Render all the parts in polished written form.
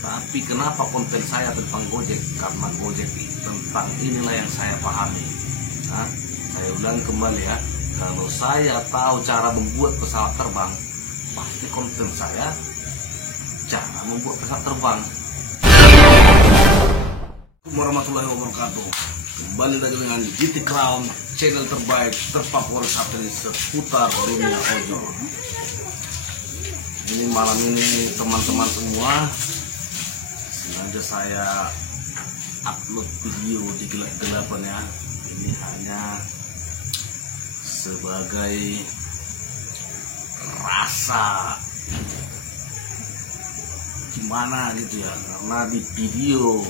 Tapi kenapa konten saya tentang Gojek? Karena Gojek tentang inilah yang saya pahami. Nah, saya ulang kembali ya. Kalau saya tahu cara membuat pesawat terbang, pasti konten saya cara membuat pesawat terbang. Assalamualaikum warahmatullahi wabarakatuh. Kembali lagi dengan GT Crown, channel terbaik terfavorit satelit seputar dunia ojol. Ini malam ini teman-teman semua, sengaja saya upload video di gelap-gelapan ya. Ini hanya sebagai rasa gimana gitu ya, karena di video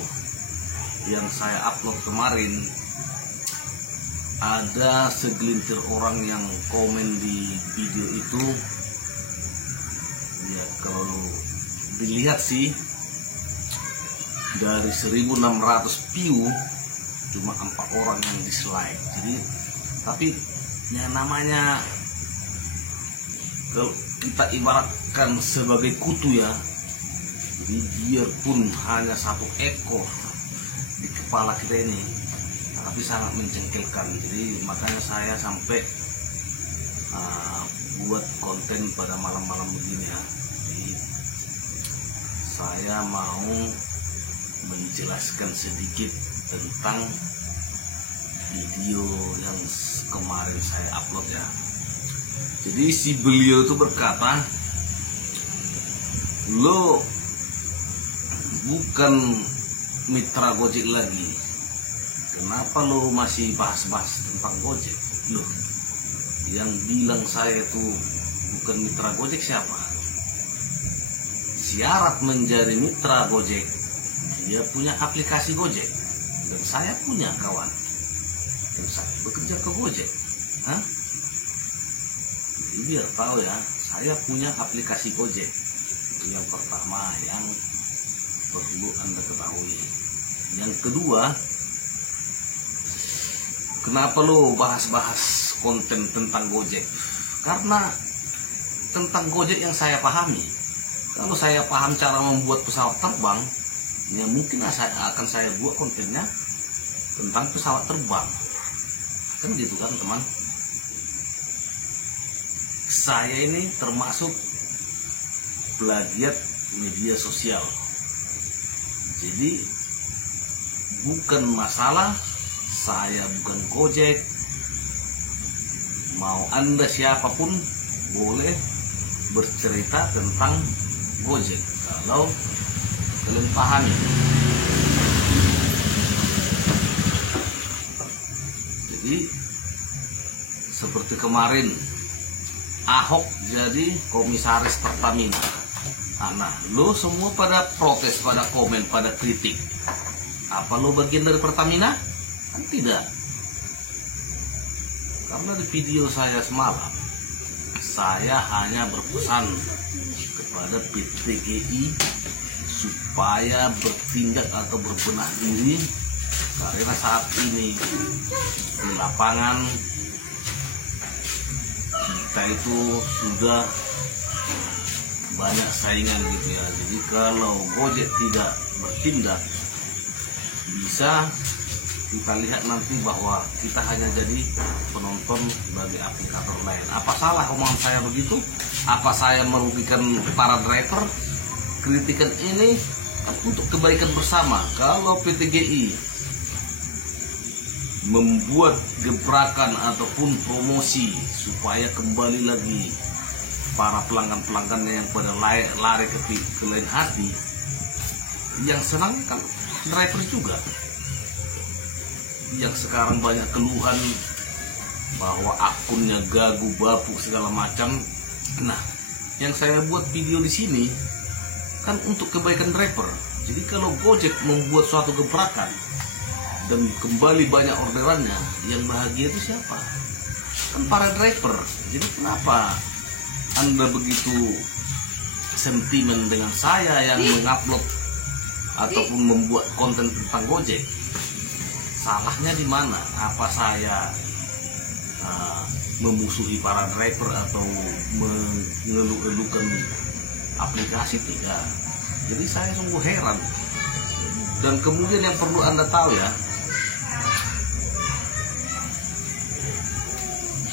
yang saya upload kemarin ada segelintir orang yang komen di video itu ya, kalau dilihat sih dari 1600 view cuma 4 orang yang dislike. Jadi tapi yang namanya kalau kita ibaratkan sebagai kutu ya, jadi biarpun hanya 1 ekor di kepala kita ini, tapi sangat mencengkelkan. Jadi makanya saya sampai buat konten pada malam-malam begini ya. Jadi saya mau menjelaskan sedikit tentang video yang kemarin saya upload ya. Jadi si beliau itu berkata, lo bukan mitra Gojek lagi, kenapa lo masih bahas-bahas tentang Gojek? Loh, yang bilang saya itu bukan mitra Gojek siapa? Syarat menjadi mitra Gojek, dia punya aplikasi Gojek, dan saya punya kawan dan saya bekerja ke Gojek. Jadi biar tahu ya, saya punya aplikasi Gojek. Itu yang pertama yang perlu Anda ketahui. Yang kedua, kenapa lo bahas-bahas konten tentang Gojek? Karena tentang Gojek yang saya pahami. Kalau saya paham cara membuat pesawat terbang, ya mungkin akan saya buat kontennya tentang pesawat terbang. Kan gitu kan teman. Saya ini termasuk plagiat media sosial. Jadi bukan masalah saya bukan Gojek. Mau Anda siapapun boleh bercerita tentang Gojek kalau kalian pahami. Jadi seperti kemarin Ahok jadi komisaris Pertamina. Nah, lo semua pada protes, pada komen, pada kritik. Apa lo bagian dari Pertamina? Kan tidak. Karena di video saya semalam, saya hanya berpesan kepada PTGI supaya bertindak atau berbenah diri, karena saat ini di lapangan kita itu sudah banyak saingan gitu ya. Jadi kalau Gojek tidak bertindak, bisa kita lihat nanti bahwa kita hanya jadi penonton bagi aplikator lain. Apa salah omongan saya begitu? Apa saya merugikan para driver? Kritikan ini untuk kebaikan bersama. Kalau PTGI membuat gebrakan ataupun promosi supaya kembali lagi para pelanggan-pelanggannya yang pada lari ke lain hati, yang senang kan driver juga. Yang sekarang banyak keluhan bahwa akunnya gagu, bapuk segala macam. Nah, yang saya buat video di sini kan untuk kebaikan driver. Jadi kalau Gojek membuat suatu gebrakan dan kembali banyak orderannya, yang bahagia itu siapa? Kan para driver. Jadi kenapa Anda begitu sentimen dengan saya yang mengupload ataupun membuat konten tentang Gojek? Salahnya di mana? Apa saya memusuhi para driver atau mengeluh-elukan aplikasi? Tidak. Jadi saya sungguh heran. Dan kemudian yang perlu Anda tahu ya,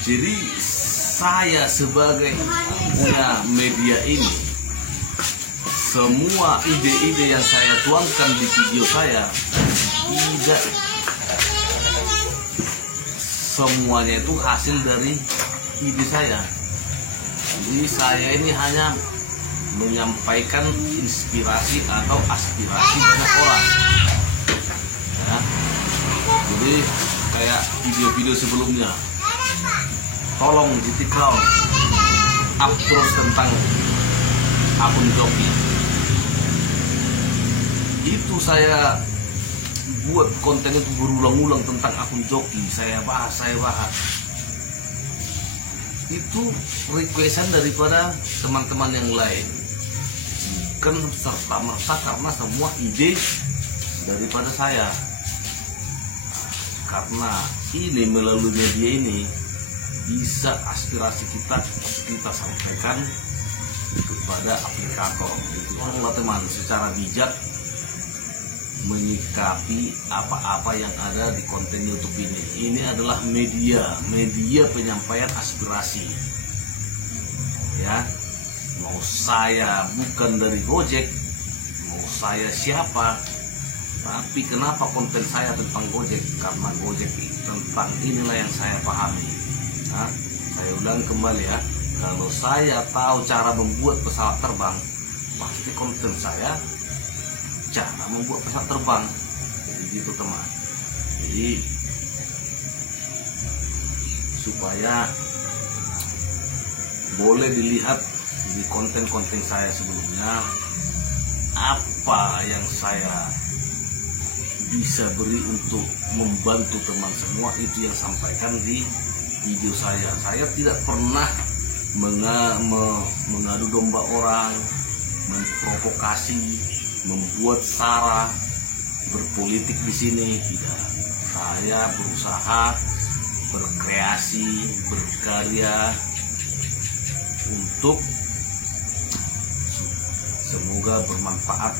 jadi saya sebagai punya media ini, semua ide-ide yang saya tuangkan di video saya tidak semuanya itu hasil dari ide saya. Jadi saya ini hanya menyampaikan inspirasi atau aspirasi banyak orang ya. Jadi kayak video-video sebelumnya, tolong GT Crown up terus tentang akun joki. Itu saya buat konten itu berulang-ulang tentang akun joki. Saya bahas. Itu requestan daripada teman-teman yang lain, bukan serta-merta karena semua ide daripada saya. Karena ini melalui media ini bisa aspirasi kita sampaikan kepada aplikator. Tolonglah teman secara bijak menyikapi apa-apa yang ada di konten YouTube ini. Ini adalah media penyampaian aspirasi. Ya, mau saya bukan dari Gojek, mau saya siapa, tapi kenapa konten saya tentang Gojek? Karena Gojek tentang inilah yang saya pahami. Nah, saya ulang kembali ya, kalau saya tahu cara membuat pesawat terbang, pasti konten saya cara membuat pesawat terbang. Jadi gitu teman. Jadi supaya boleh dilihat di konten-konten saya sebelumnya, apa yang saya bisa beri untuk membantu teman semua, itu yang sampaikan di video saya. Saya tidak pernah mengadu domba orang, memprovokasi, membuat sara, berpolitik di sini. Tidak. Saya berusaha berkreasi, berkarya untuk semoga bermanfaat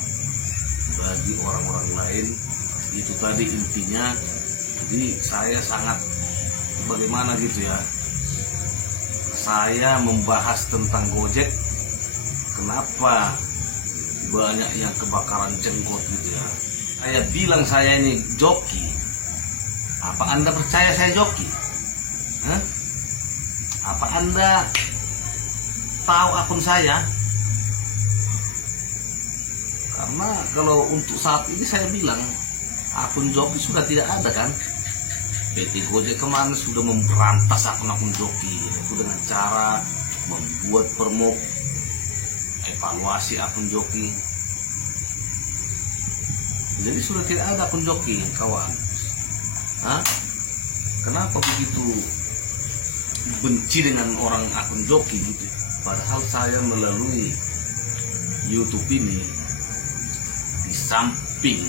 bagi orang-orang lain. Itu tadi intinya. Jadi saya sangat bagaimana gitu ya, saya membahas tentang Gojek, kenapa banyak yang kebakaran jenggot gitu ya. Saya bilang saya ini joki. Apa Anda percaya saya joki? Hah? Apa Anda tahu akun saya? Karena kalau untuk saat ini saya bilang akun joki sudah tidak ada kan. PT Gojek kemarin sudah memberantas akun-akun joki itu dengan cara membuat permok, evaluasi akun joki. Jadi sudah tidak ada akun joki, kawan. Hah? Kenapa begitu benci dengan orang akun joki gitu? Padahal saya melalui YouTube ini, di samping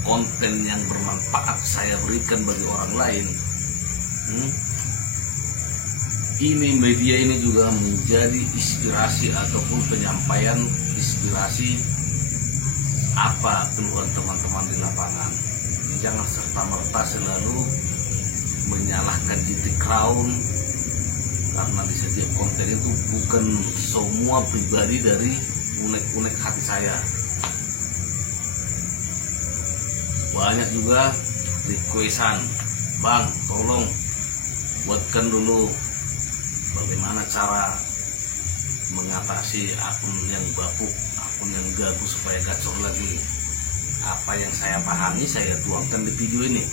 konten yang bermanfaat saya berikan bagi orang lain, ini media ini juga menjadi inspirasi ataupun penyampaian inspirasi apa keluhan teman-teman di lapangan. Jangan serta-merta selalu menyalahkan GT Crown, karena di setiap konten itu bukan semua pribadi dari unek-unek hati saya. Banyak juga requestan, bang tolong buatkan dulu bagaimana cara mengatasi akun yang bapuk, akun yang gagu supaya gacor lagi. Apa yang saya pahami saya tuangkan di video ini,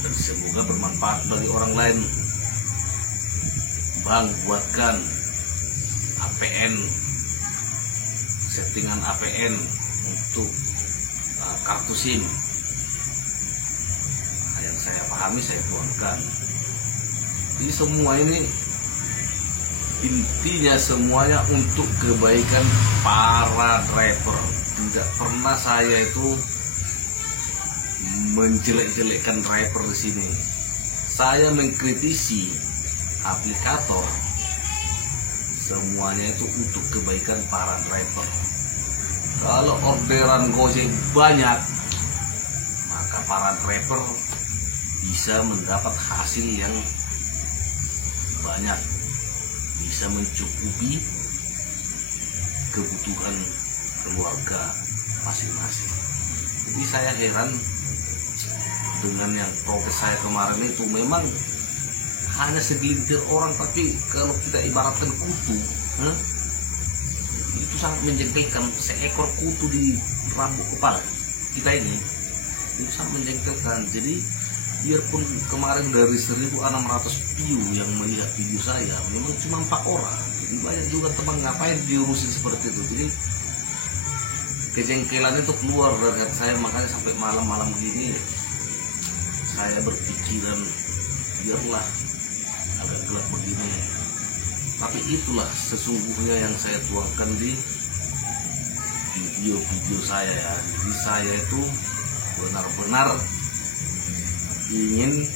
dan semoga bermanfaat bagi orang lain. Bang buatkan APN, settingan APN untuk kartu SIM. Yang saya pahami saya tuangkan. Ini semua ini intinya semuanya untuk kebaikan para driver. Tidak pernah saya itu menjelek-jelekkan driver di sini. Saya mengkritisi aplikator. semuanya itu untuk kebaikan para driver. Kalau orderan Gojek banyak, maka para driver bisa mendapat hasil yang banyak, bisa mencukupi kebutuhan keluarga masing-masing. Jadi saya heran dengan yang protes saya kemarin itu. Memang hanya segelintir orang, tapi kalau kita ibaratkan kutu, itu sangat menjengkelkan. Seekor kutu di rambut kepala kita ini, itu sangat menjengkelkan. Jadi biarpun kemarin dari 1.600 view yang melihat video saya, memang cuma 4 orang. Jadi banyak juga teman, ngapain diurusin seperti itu. Jadi kejengkelan itu keluar dari hati saya. Makanya sampai malam-malam begini saya berpikiran, biarlah agak gelap begini, tapi itulah sesungguhnya yang saya tuangkan di video-video saya ya. Jadi saya itu benar-benar ingin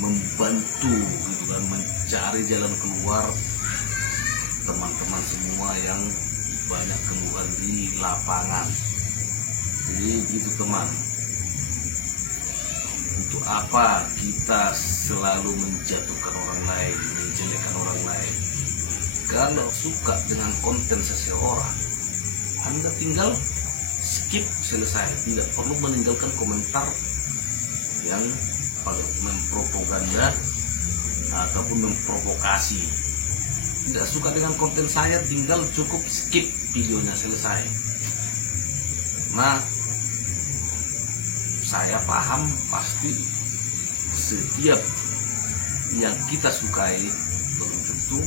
membantu gitu kan, mencari jalan keluar teman-teman semua yang banyak keluhan di lapangan. Jadi gitu teman, untuk apa kita selalu menjatuhkan orang lain, menjelekkan orang lain? Kalau suka dengan konten seseorang, Anda tinggal skip, selesai. Tidak perlu meninggalkan komentar yang mempropaganda ataupun memprovokasi. Tidak suka dengan konten saya, tinggal cukup skip videonya, selesai. Nah, saya paham pasti setiap yang kita sukai belum tentu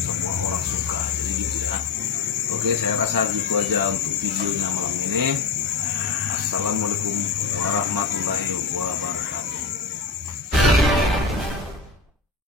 semua orang suka. Jadi gitu ya. Oke, saya rasa gitu aja untuk videonya malam ini. Assalamualaikum warahmatullahi wabarakatuh.